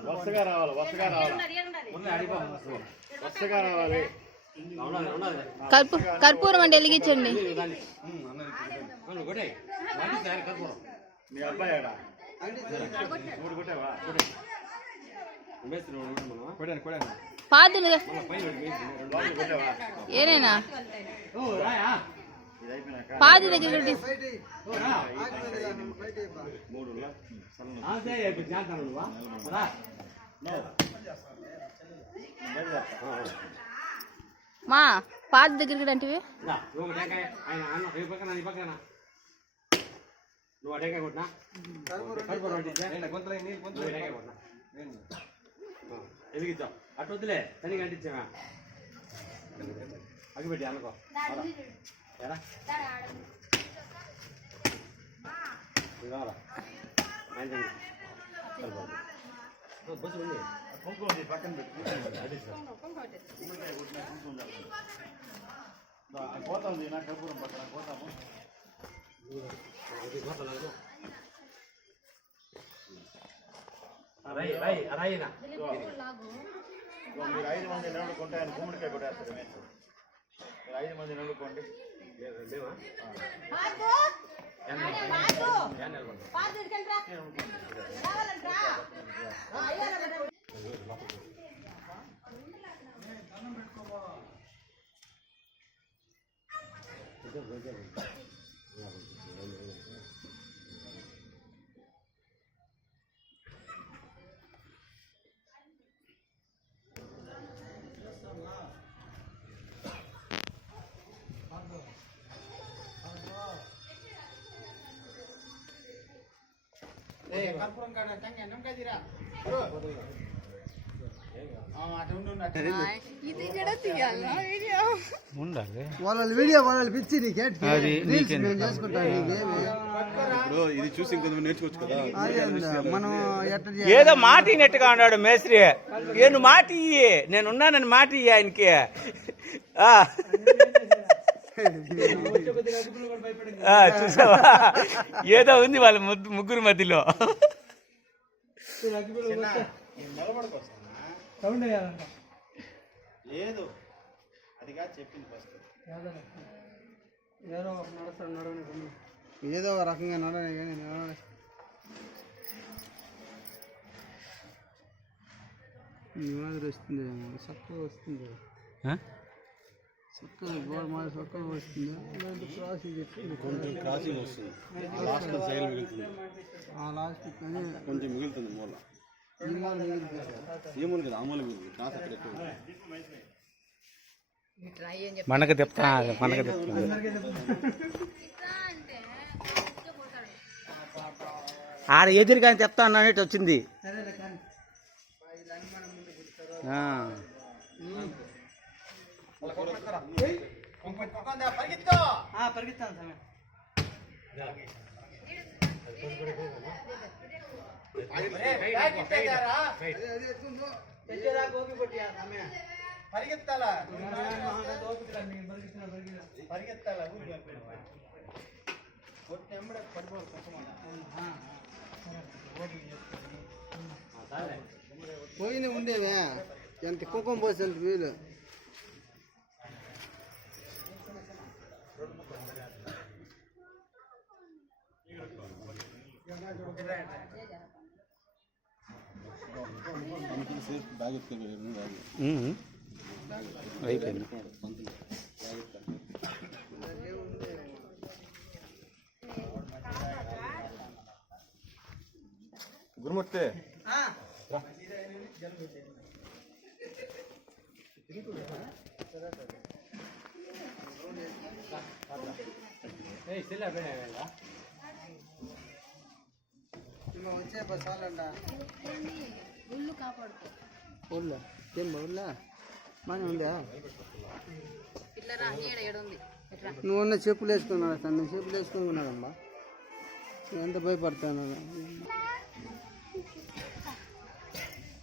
వరుసగా రావాలి, వరుసగా రావాలి, వరుసగా రావాలి. కర్పూరం అంటే వెలిగించండి. మీ అబ్బాయి ఆడా 3 కొట్టావా? పాదు కొట్టావా? ఏనేనా ఇది అయిపోయినాక పాది దగ్గర కొట్టి 3 మా పాది దగ్గర కూడా అంటే నువ్వు అడేగా కొట్టినా ఎదిగిద్దాం అటు వద్దులే తనిగా అంటించామా అగిపెట్టి అనుకో ఎలా రావాలా బస్సు ఉంది కుంకుమ పక్కన పెట్టి కోత ఉంది నా కర్పూరం పక్కన కోతాము. మీరు 5 మంది నిలబడుకుంటే ఆయన గుమ్మడికాయ కొట్టేస్తారు. మీరు 5 మంది నిలబడుకోండి. కర్పూరం కాడ నమ్మకాయరా ఉండాలి వాళ్ళ వీడియో వాళ్ళు పిచ్చి నీకేంటి అది నీకేంటి? మేము చేసుకుంటాం నీకేమి ఇప్పుడు ఇది చూసి ఇంకొంచెం నేర్చుకోవచ్చు కదా. మనం ఎట్లా ఏదో మాట ఇనట్టుగా ఉన్నాడు మేస్త్రి. నేను మాట ఇయ్యి, నేను ఉన్నానని మాట ఇయ్యి ఆయనకి. చూసావా, ఏదో ఉంది వాళ్ళ ముగ్గురు మధ్యలో. లేదు అదిగా చెప్పింది ఫస్ట్. ఏదో ఒక నడుస్తాడు నడవని ఏదో ఒక రకంగా నడవని కానీ ఈ మాదిరి వస్తుంది చక్కగా వస్తుంది చక్కగా గోడ మాదిరి చక్కగా వస్తుంది క్రాసింగ్ కొంచెం క్రాసింగ్ వస్తుంది, లాస్ట్ సైడ్ మిగులుతుంది, లాస్ట్ కానీ కొంచెం మిగులుతుంది మూల. ఈ మూల మిగిలిపోతుంది. ఏ మూల కదా, ఆ మూల మిగులుతుంది. క్రాస్ అక్కడ ఎక్కువ ఉంది. మనకు చెప్తా మనకు చెప్తా. ఆడ ఎదురుగానే చెప్తా అన్నట్టు వచ్చింది. పరిగెత్తాను సమయం పరిగెత్తాలా పరిగెత్తాలా పోయిన ఉండేవే ఎంత కుంకుమ పోసి అంత వీలు బ్యాగ్ ఎత్తుకెళ్ళి అయిపోయింది. గురుమూర్తి వచ్చే చాలంట ఉళ్ళు కాపాడుకో. ఊళ్ళో ఏం ఊళ్ళో బాగానే ఉందా పిల్లరా ఏడుంది. నువ్వు ఉన్న చెప్పులు వేసుకున్నాడు సార్ నేను చెప్పులు వేసుకున్నాడమ్మా ఎంత భయపడతాను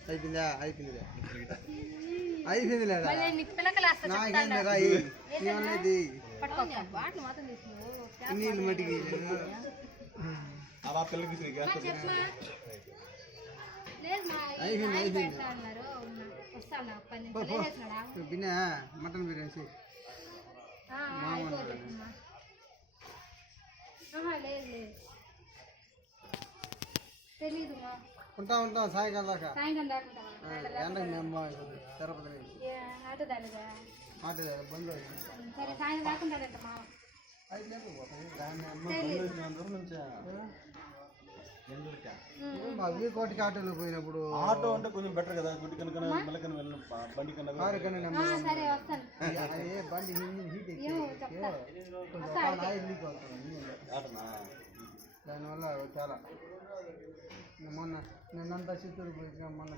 అయిపోయిందా అయిపోయిందిలే అయిపోయిందిలే నాకేం రాయి ఏమన్నది బాటలు మాత్రం తీసుకున్నావు. నీళ్ళు మట్టికి అలా పిల్లకి అయిపోయింది అయిపోయింది పిన్న మటన్ బిర్యానీ తెలీదు ఉంటాం ఉంటాం సాయంకాలం దాకా ఎండకు మేము తిరుపతి మాట బంద్ సరే సాయంత్రం రాకుండా మా అయితే లేకపోతుంది దాన్ని అమ్మ దూరం నుంచా మళ్ళీ కోటికి ఆటోలో పోయినప్పుడు ఆటో అంటే కొంచెం బెటర్ కదా. గుడ్డి కనుక మెల్లకని వెళ్ళిన బండి కన్నా కారు కన్నా సరే వస్తాను. బండి హీట్ కొంచెం ఆయిల్ లీక్ అవుతుంది దానివల్ల చాలా మొన్న నిన్నంతా చిత్తూరు పోయినా మొన్న